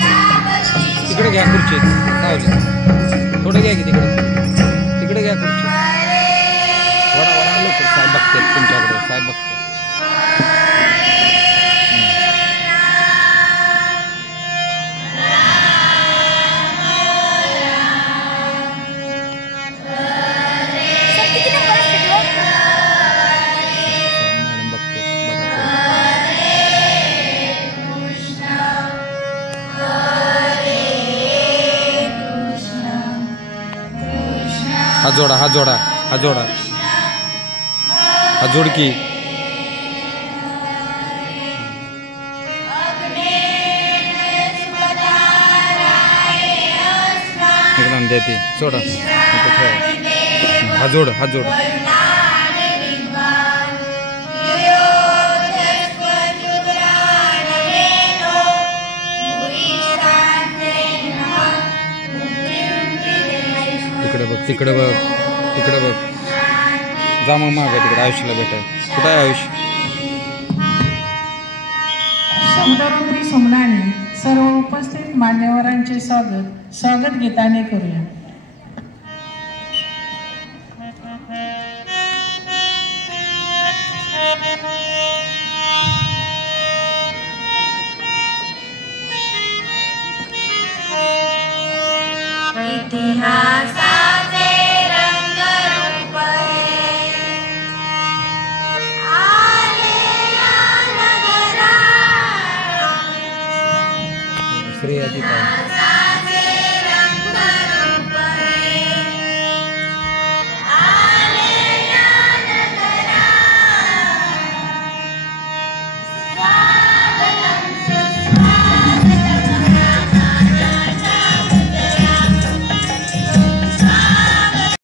तिकडे घ्या खुर्ची सावली थोडं घ्या की तिकडे घ्या खुर्ची वडा वडा लोक साहेब बघतात तुमच्याकडे साहेब बघतात हात जोडा हात जोडा हात जोडा हात जोड की इकडून देते सोडा हात जोड हात जोड तिकडे बघ तिकडे बघ जा मग मागे तिकडे आयुष्याला भेटाय कुठं आहे आयुष शब्दरुद्री सुमनाने सर्व उपस्थित मान्यवरांचे स्वागत गीताने करूया. इतिहासाचे रंगरूप आले या नगरात श्री अधिकार